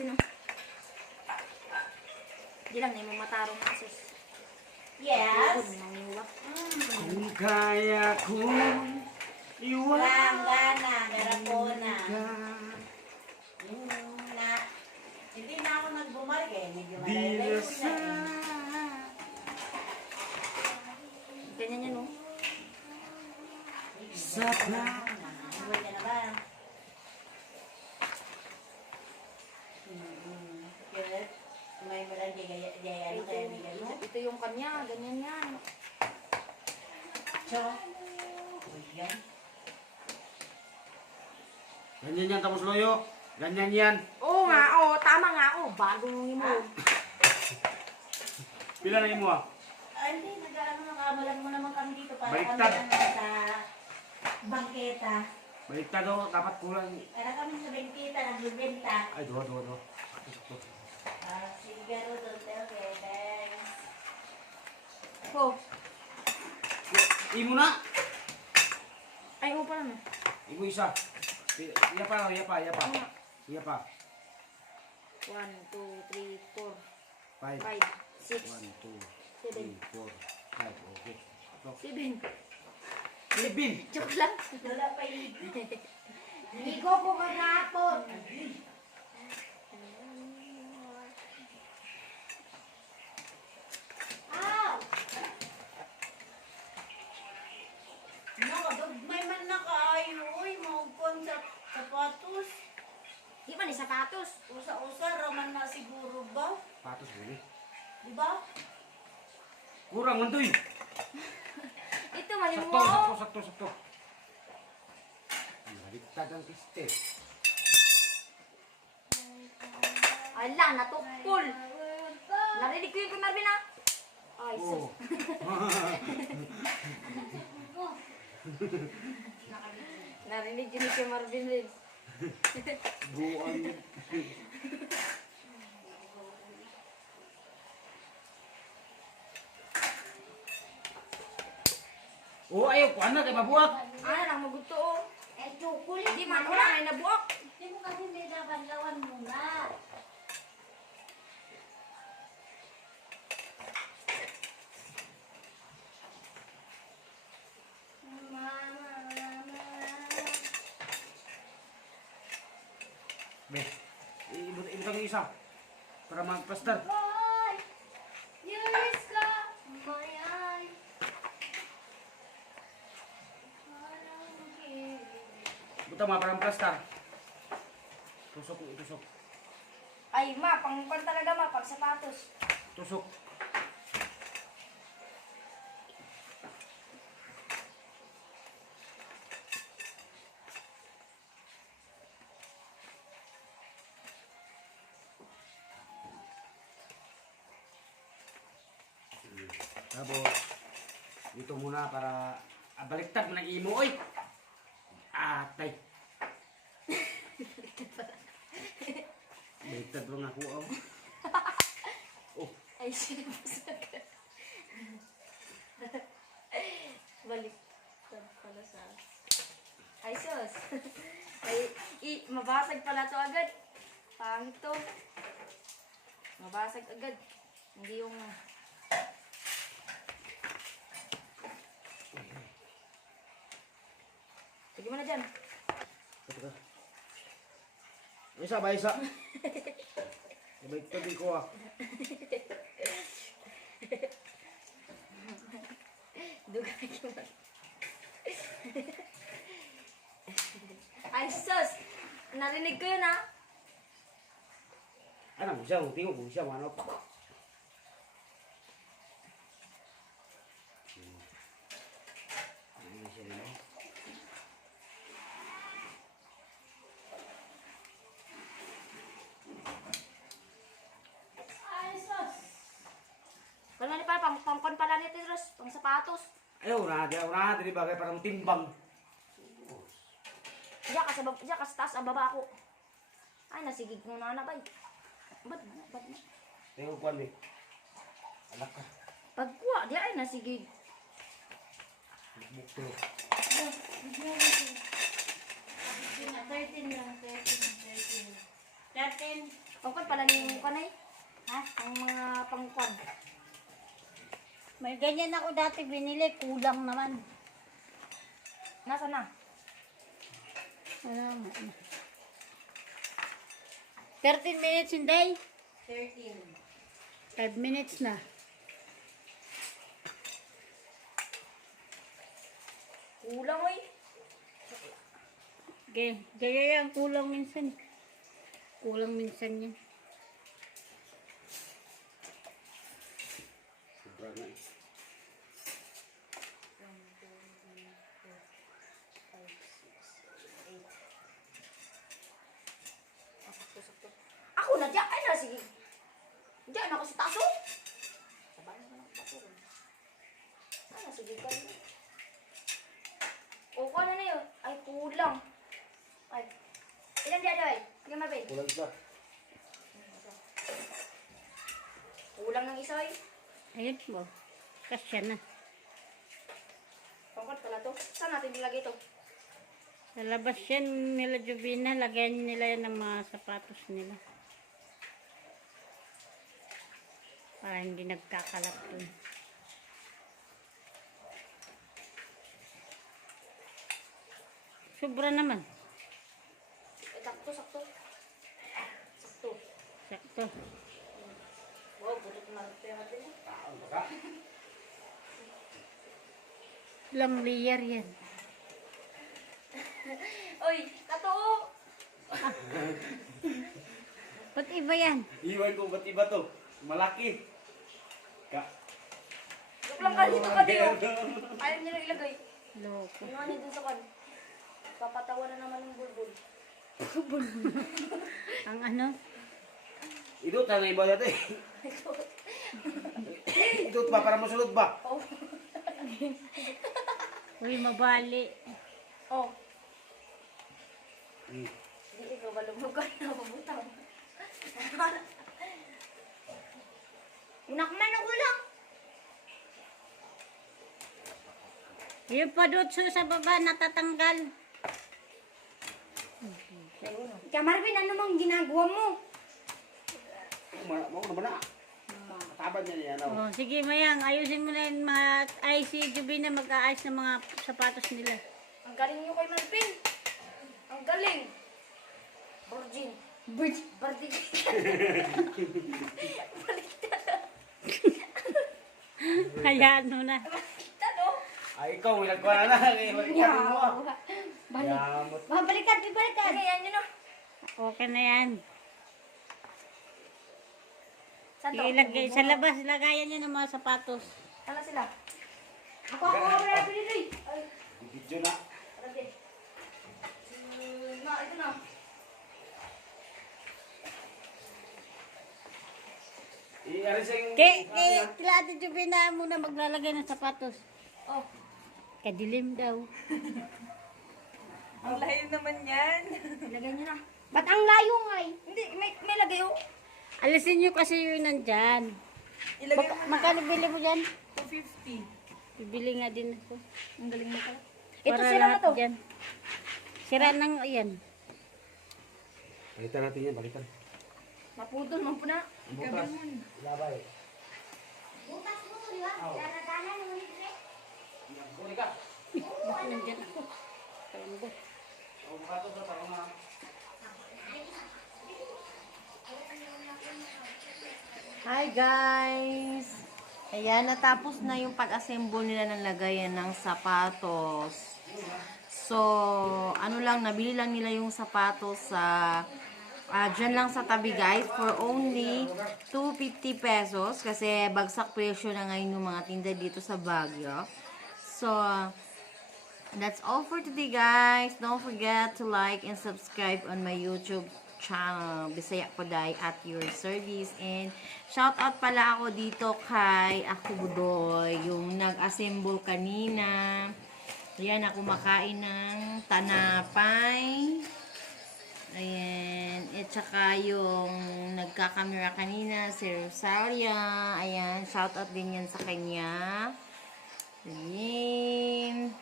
Marvin. Di lang na yung matarong asos. Yes. Kung kaya ko iwan Langgana, garapona. Na, hindi na ako nagbumarga eh. Medyo di malayo na na sa Ganyan yan, no? sapat. Buhay ka na ba? Good. May malang jaya ano kaya ni gano'n? Ito yung kanya, ganyan yan. So, yan. Ganyan yan tapos loyo. Ganyan yan. Oo nga, oo. Tama nga ako. Bago yung mo. Pila na mo ah? Hindi, nag-ano nakamalan mo naman kami dito para Baliktad. kami ano, sa bangketa. Baliktad o, dapat kulang. Para kami sa bangketa, nagbibenta. Ay, do. Sigaro doon, okay, thanks. Oh. Imo na. Ay, oo pala, no? Imo isa. Iya pa. 1, 2, 3, 4, 5. 5, 6, 1, 2, 7, 3, 4, 5. Okay. 7. Libin. Joke lang. Wala pa yung Ligo ko kagapon. may man nakaayo, uy, maugkon sa sapatos. Di ba ni sapatos? Usa-usa, raman na siguro ba? Patos buli. Di ba? Kurang man to eh. Ito, mali Sakto. mo. Baliktad ang kiste. Ala, natukol. Narinig ko yung kay Marvin, ha? Ay, sus. Oh. Narinig yun kay Marvin rin. Buwan. Oh, ayaw ko na kay mabuak. Ano lang, maguto, oh. Eh, chocolate. Di man, wala na nabuok. Hindi mo kasi may laban-lawan muna. Be, ibutang yung isa. Para mag-plaster. Years ka, my eye. Butang mga para mag-plaster. Tusok. Ay, ma, pang talaga, ma, pang sapatos. Tusok. Tapos, dito muna para baliktad mo ng imo, oy! Atay! Baliktad lang ako, oh. Oh, Ay, sino pa sa Balik. Pala sa... Ay, sus. Ay, mabasag pala to agad. Pangit to. Mabasag agad. Hindi yung... Sige mo na dyan. ito ka. Isa ba, isa? Baliktad din ko, ah. Dugay ko. Ay, sus! Narinig ko yun, ha? Ano, siya, tingog ko siya, manok. Ano siya rin, oh. Ay, sus. Wala ni pala, pang pala nito, Ros. Pang sapatos. Ayaw na, dili bagay parang timbang. Diyan ka sa taas, ang baba ako. Ay, nasigig mo na bay. Ba't na? Tingog ko, eh. Alak ka. Pagkuha, di ay nasigig. Bukto. 13 lang, 13. 13. Pangkwan pala ni yung kanay. Ha? Ang mga pangkwan. May ganyan ako dati binili, kulang naman. Nasa na? Wala nga. 13 minutes hindi? 13. 5 minutes na. Kulang oy. Okay. Gaya yan, kulang minsan. Kulang minsan yan. Sobra na eh. Ako na dyan. Ay na, sige. Diyan ako sa taso. Sabay na lang taso. Ay na, sige ka. O, kung ano na yun? Ay, kulang. Ay. Ilan diyan, ay? Ilan mabay? Kulang isa. Kulang ng isa, ay. Ayun mo. Kasya na. Pangkot pala to. Saan natin nilagay to? Sa labas yan nila Jovina, lagyan nila yan ng mga sapatos nila. Para hindi nagkakalap dun. Sobra naman. Eh, sakto, sakto. Sakto. Sakto. Wow, butot na rin pera din. Taon ba? Ilang layer yan. Oy, katoo! Ba't iba yan? Iwan ko ba't iba to? Malaki. Joke lang ka dito ka din. Ayaw nila ilagay. Loko. Ano niya dun sa kan? Papatawa na naman ng bulbul. Ang ano? Ito, tanay ba dati? Ito ba, para masunod ba? Oh. Uy, mabali. Oh. Hmm. Hindi ikaw balubog ka na bumutaw. Unakman ako lang. Yung padutso sa baba natatanggal. Kaya Marvin, ano mang ginagawa mo? Mau na ba na? Katabad niya niya, no? Oh, sige Mayang, ayusin mo na yung mga ay si Jubina mag-aayos ng mga sapatos nila. Ang galing niyo kay Marvin. Ang galing. Virgin. Virgin. Hayaan mo na. Kita no? Ay, ikaw, may nagkuha na. Balikan mo. Balik. Yamot. Balikan. Kaya yan no? Okay na yan. Saan to? Ilagay sa labas, lagayan niyo ng mga sapatos. Ano sila? Ako wala pinili. Ay, Video na. lagi. Na, ito na. I-aris yung... Kila Ate Jubina muna maglalagay ng sapatos. Oh. Kadilim daw. Ang layo naman yan. Ilagay niyo na. Ba't ang layo nga eh? Hindi, may lagay oh. Alisin niyo kasi yun nandyan. Ilagay mo na. Magkano bili mo dyan? 250. Bibili nga din ako. Ang galing mo pala. Ito Para sila na lahat to. dyan. Sira ng, ayan. Balikan natin yan, balikan. Maputol mo po na. Butas. Labay. Butas mo to, di ba? Dana-dana naman ito eh. Buli ka. Bakit nandyan ako? Kalambot. O, bukato sa parang na. Hi guys! Ayan, natapos na yung pag-assemble nila ng lagayan ng sapatos. So, ano lang, nabili lang nila yung sapatos sa dyan lang sa tabi guys for only 250 pesos kasi bagsak presyo na ngayon yung mga tinda dito sa Baguio. So, that's all for today guys. Don't forget to like and subscribe on my YouTube channel, Bisaya Poday at your service. And shout out pala ako dito kay Ako Budoy, yung nag-assemble kanina. Ayan, ako makain ng tanapay. Ayan, at saka yung nagkakamera kanina, si Rosaria. Ayan, shout out din yan sa kanya. Ayan.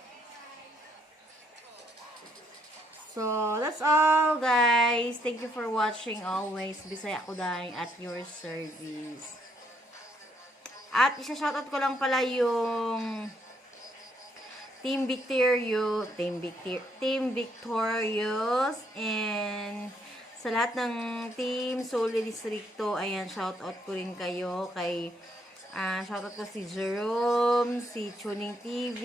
So, So, that's all, guys. Thank you for watching always. Bisaya ko dahil at your service. At isa-shoutout ko lang pala yung Team Victorious, and sa lahat ng Team Soli Distrito, ayan, shoutout ko rin kayo kay shoutout ko si Jerome, si Tuning TV,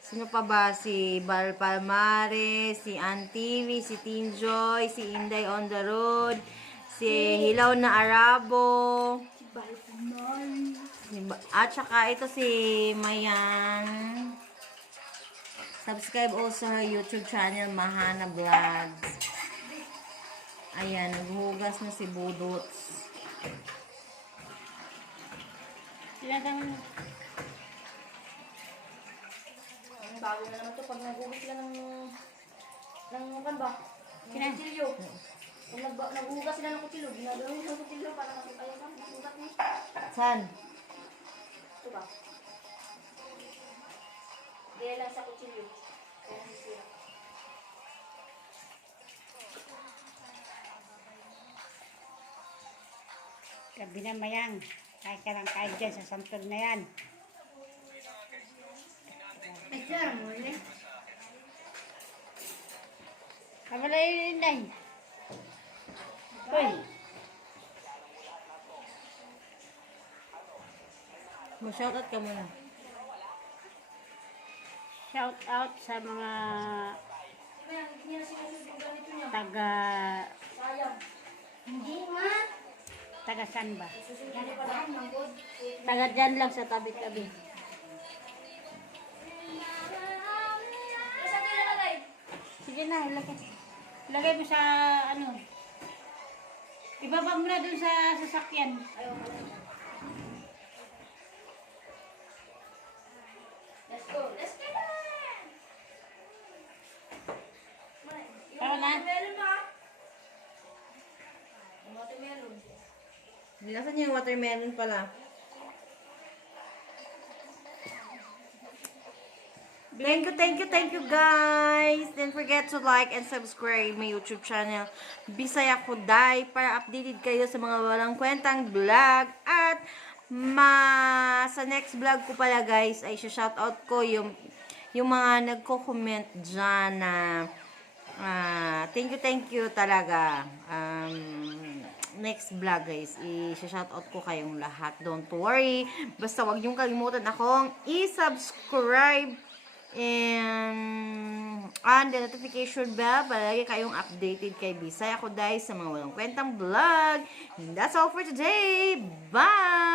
sino pa ba? Si Bal Palmares, si Ann TV, si Team Joy, si Inday on the Road, si Hilaw na Arabo, at saka ito si Mayan. Subscribe also her YouTube channel, Mahana Vlogs. Ayan, naghugas na si Budots. Bago na naman to pag nagugas sila ng kan ba? Ng kutsilyo. Pag nagugas sila ng kutsilyo, ginagawin ng kutsilyo para makitayo ka. Nagugat mo. Saan? Ito ba? Dahil lang sa kutsilyo. Kaya sisira. Gabi na mayang. Kahit ka lang kahit dyan sa santol na yan. Kamala yun, Inday. Uy. Mag-shoutout ka muna. Shout out sa mga taga taga saan ba? Taga dyan lang sa tabi-tabi. Sige na, ilagay mo sa ano. Ibaba mo na dun sa sasakyan. Let's go. Let's get it! Tara na. Watermelon ba? Yung watermelon. Nasaan yung watermelon pala? Thank you guys. Don't forget to like and subscribe my YouTube channel, Bisaya Kuday, para updated kayo sa mga walang kwentang vlog. At sa next vlog ko pala guys, ay shoutout ko yung mga nagko-comment dyan na thank you talaga. Next vlog guys, i-shoutout ko kayong lahat. Don't worry. Basta wag niyong kalimutan akong i-subscribe and on the notification bell para lagi kayong updated kay Bisaya Kuday sa mga walang kwentang vlog. And that's all for today. Bye!